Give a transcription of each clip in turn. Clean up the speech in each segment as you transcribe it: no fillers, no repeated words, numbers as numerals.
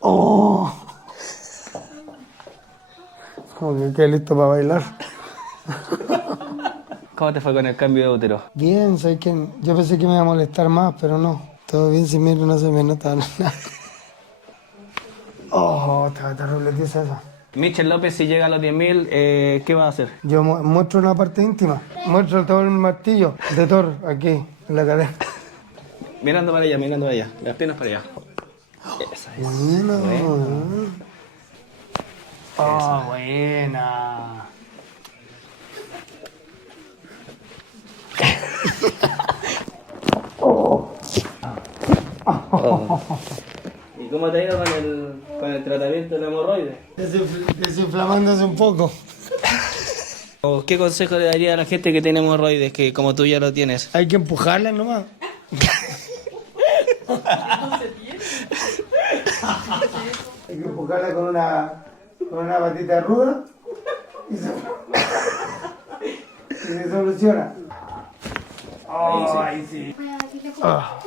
Oh. Como que quedé listo para bailar. ¿Cómo te fue con el cambio de útero? Bien, sé que yo pensé que me iba a molestar más, pero no. Todo bien, si miro, no se me nota nada. Oh, está terrible, tío, eso. Michel López, si llega a los 10.000, ¿qué va a hacer? Yo muestro una parte íntima. Muestro todo el martillo de Thor aquí, en la cadera. Mirando para allá, mirando para allá. Las piernas para allá. Esa es. Buena. Bueno. Oh, buena. ¿Y cómo te ha ido con el tratamiento de la hemorroide? Desinflamándose un poco. ¿Qué consejo le daría a la gente que tiene hemorroides, que como tú ya lo tienes? Hay que empujarla nomás. Hay que empujarla con una patita ruda y se soluciona. Oh, ahí sí. Ah.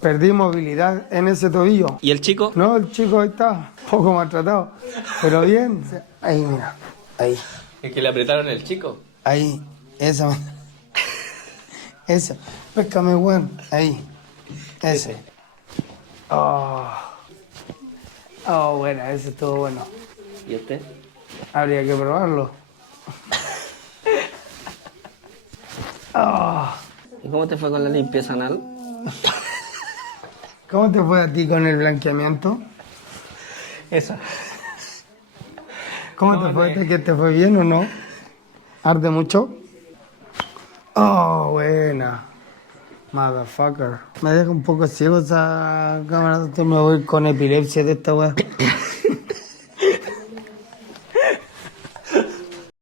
Perdí movilidad en ese tobillo. ¿Y el chico? No, el chico ahí está, un poco maltratado, pero bien. Ahí, mira, ahí, ¿Es que le apretaron el chico? ahí, esa, esa. Péscame, weón, ahí, ese. Oh, oh, bueno, ese estuvo bueno. ¿Y este? Habría que probarlo. Oh, ¿Y cómo te fue con la limpieza anal? ¿cómo te fue a ti con el blanqueamiento? Esa. ¿Cómo te fue? ¿Que te fue bien o no? ¿Arde mucho? Oh, buena. Motherfucker. Me deja un poco ciego esa cámara. Me voy con epilepsia de esta weá.